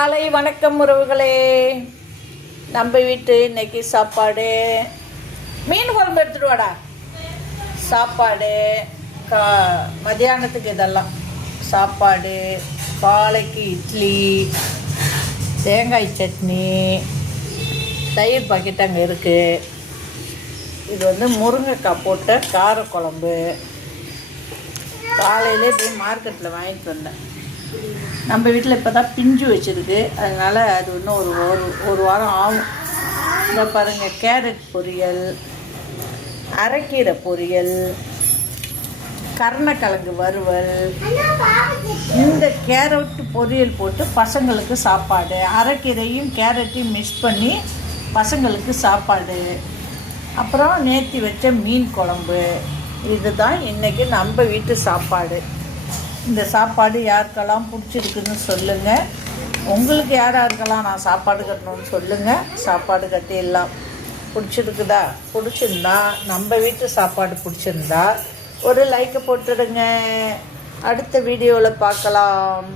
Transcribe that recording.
காலை வணக்கம் உறவுகளே. நம்ம வீட்டு இன்னைக்கு சாப்பாடு மீன் குழம்பு எடுத்துட்டு வாடா. சாப்பாடு மதியானத்துக்கு இதெல்லாம் சாப்பாடு, காலைக்கு இட்லி, தேங்காய் சட்னி, தயிர் பாக்கெட் அங்கே இருக்குது. இது முருங்கைக்காய் போட்ட காரக்குழம்பு. காலையிலே போய் மார்க்கெட்டில் வாங்கிட்டு வந்தேன். நம்ம வீட்டில் இப்போ தான் பிஞ்சு வச்சுருக்கு, அதனால் அது இன்னும் ஒரு வாரம் ஆகும். இந்த பாருங்கள், கேரட் பொரியல், அரைக்கீரை பொரியல், கருணக்கிழங்கு வறுவல். இந்த கேரட் பொரியல் போட்டு பசங்களுக்கு சாப்பாடு, அரைக்கீரையும் கேரட்டையும் மிக்ஸ் பண்ணி பசங்களுக்கு சாப்பாடு. அப்புறம் நேற்று வச்ச மீன் குழம்பு. இதுதான் இன்றைக்கி நம்ம வீட்டு சாப்பாடு. இந்த சாப்பாடு யாருக்கெல்லாம் பிடிச்சிருக்குன்னு சொல்லுங்கள். உங்களுக்கு யாருக்கெல்லாம் நான் சாப்பாடு கட்டணும்னு சொல்லுங்கள். சாப்பாடு கட்டிடலாம். பிடிச்சிருக்குதா? பிடிச்சிருந்தா, நம்ம வீட்டு சாப்பாடு பிடிச்சிருந்தா ஒரு லைக்கை போட்டுடுங்க. அடுத்த வீடியோவில் பார்க்கலாம்.